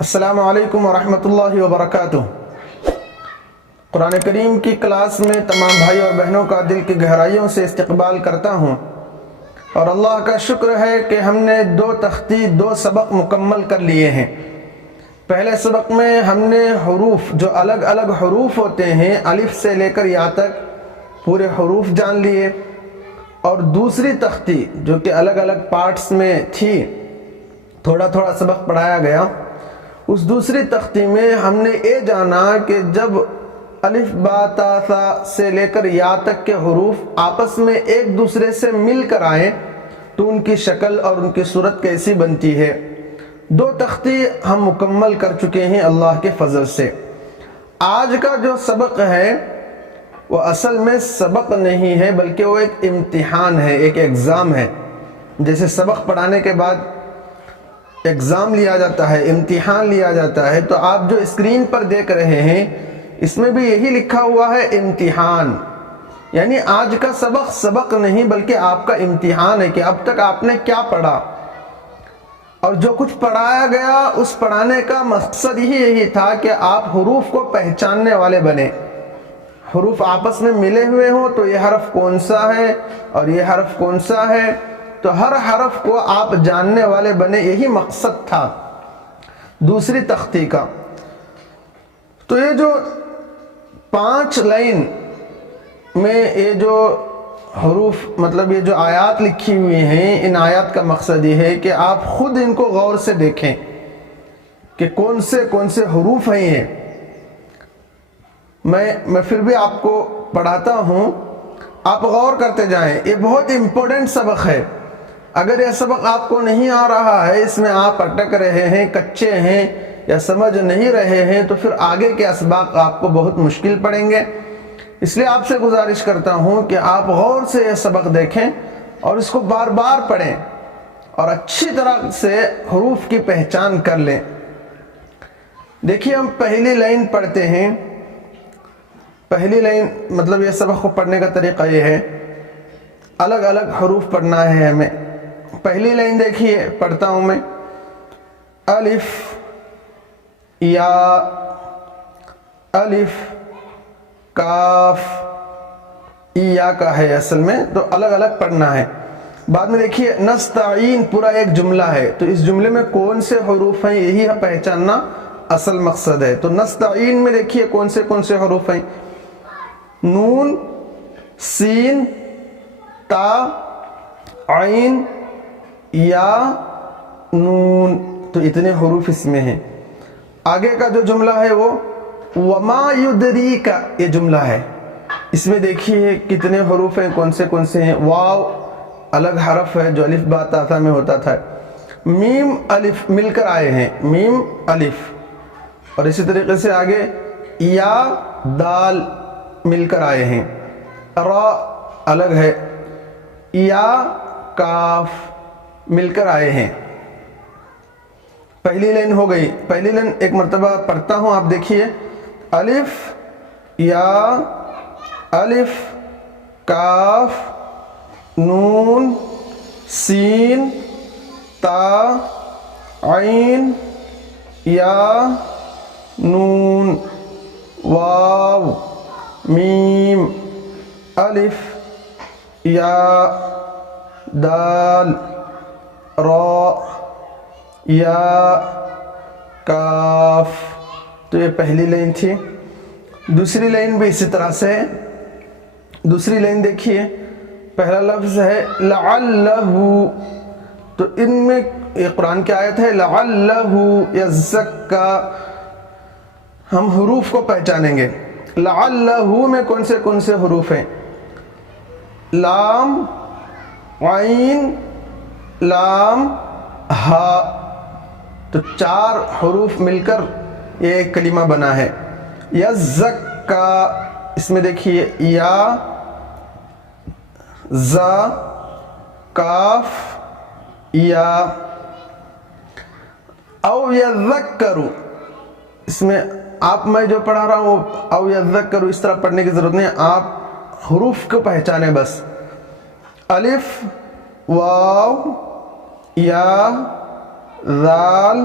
السلام علیکم ورحمۃ اللہ وبرکاتہ۔ قرآن کریم کی کلاس میں تمام بھائی اور بہنوں کا دل کی گہرائیوں سے استقبال کرتا ہوں، اور اللہ کا شکر ہے کہ ہم نے دو سبق مکمل کر لیے ہیں۔ پہلے سبق میں ہم نے حروف، جو الگ الگ حروف ہوتے ہیں الف سے لے کر یا تک، پورے حروف جان لیے، اور دوسری تختی جو کہ الگ الگ پارٹس میں تھی، تھوڑا تھوڑا سبق پڑھایا گیا۔ اس دوسری تختی میں ہم نے یہ جانا کہ جب الف با تا ثا سے لے کر یا تک کے حروف آپس میں ایک دوسرے سے مل کر آئیں تو ان کی شکل اور ان کی صورت کیسی بنتی ہے۔ دو تختی ہم مکمل کر چکے ہیں اللہ کے فضل سے۔ آج کا جو سبق ہے وہ اصل میں سبق نہیں ہے، بلکہ وہ ایک امتحان ہے، ایک ایگزام ہے۔ جیسے سبق پڑھانے کے بعد ایگزام لیا جاتا ہے، امتحان لیا جاتا ہے، تو آپ جو اسکرین پر دیکھ رہے ہیں اس میں بھی یہی لکھا ہوا ہے امتحان۔ یعنی آج کا سبق سبق نہیں بلکہ آپ کا امتحان ہے کہ اب تک آپ نے کیا پڑھا، اور جو کچھ پڑھایا گیا اس پڑھانے کا مقصد ہی یہی تھا کہ آپ حروف کو پہچاننے والے بنے۔ حروف آپس میں ملے ہوئے ہوں تو یہ حرف کون سا ہے اور یہ حرف کون سا ہے، تو ہر حرف کو آپ جاننے والے بنے، یہی مقصد تھا دوسری تختی کا۔ تو یہ جو 5 لائن میں یہ جو حروف، مطلب یہ جو آیات لکھی ہوئی ہیں، ان آیات کا مقصد یہ ہے کہ آپ خود ان کو غور سے دیکھیں کہ کون سے حروف ہیں یہ۔ میں پھر بھی آپ کو پڑھاتا ہوں، آپ غور کرتے جائیں۔ یہ بہت امپورٹنٹ سبق ہے۔ اگر یہ سبق آپ کو نہیں آ رہا ہے، اس میں آپ اٹک رہے ہیں، کچے ہیں یا سمجھ نہیں رہے ہیں، تو پھر آگے کے اسباق آپ کو بہت مشکل پڑیں گے۔ اس لیے آپ سے گزارش کرتا ہوں کہ آپ غور سے یہ سبق دیکھیں اور اس کو بار بار پڑھیں اور اچھی طرح سے حروف کی پہچان کر لیں۔ دیکھیے ہم پہلی لائن پڑھتے ہیں۔ پہلی لائن مطلب یہ سبق کو پڑھنے کا طریقہ یہ ہے، الگ الگ حروف پڑھنا ہے ہمیں۔ پہلی لائن دیکھیے، پڑھتا ہوں میں، الف یا، الف کاف، یا کا ہے اصل میں، تو الگ الگ پڑھنا ہے۔ بعد میں دیکھیے نستعین، پورا ایک جملہ ہے، تو اس جملے میں کون سے حروف ہیں یہی پہچاننا اصل مقصد ہے۔ تو نستعین میں دیکھیے کون سے حروف ہیں، نون، سین، تا، عین، یا، نون، تو اتنے حروف اس میں ہیں۔ آگے کا جو جملہ ہے وہ وما یدریک، یہ جملہ ہے، اس میں دیکھیے کتنے حروف ہیں، کون سے ہیں۔ واو الگ حرف ہے جو الف با تا ثا میں ہوتا تھا۔ میم الف مل کر آئے ہیں، میم الف، اور اسی طریقے سے آگے یا دال مل کر آئے ہیں۔ را الگ ہے، یا کاف مل کر آئے ہیں۔ پہلی لائن ہو گئی۔ پہلی لائن ایک مرتبہ پڑھتا ہوں، آپ دیکھیے، الف یا، الف کاف، نون، سین، تا، عین، یا، نون، واو، میم، الف، یا، دال، را، یا، کاف۔ تو یہ پہلی لائن تھی۔ دوسری لائن بھی اسی طرح سے ہے۔ دوسری لائن دیکھیے، پہلا لفظ ہے لعلہ، تو ان میں یہ قرآن کی آیت ہے لعلہ یزکا، ہم حروف کو پہچانیں گے۔ لعلہ میں کون سے حروف ہیں، لام، عین، لام، ہا، تو 4 حروف مل کر یہ ایک کلمہ بنا ہے۔ یزکا، اس میں دیکھیے یا، زا، کاف، یا، او یذکرو، اس میں میں جو پڑھا رہا ہوں او یذکرو اس طرح پڑھنے کی ضرورت نہیں، آپ حروف کو پہچانے بس۔ الف، واو، یا، ذال،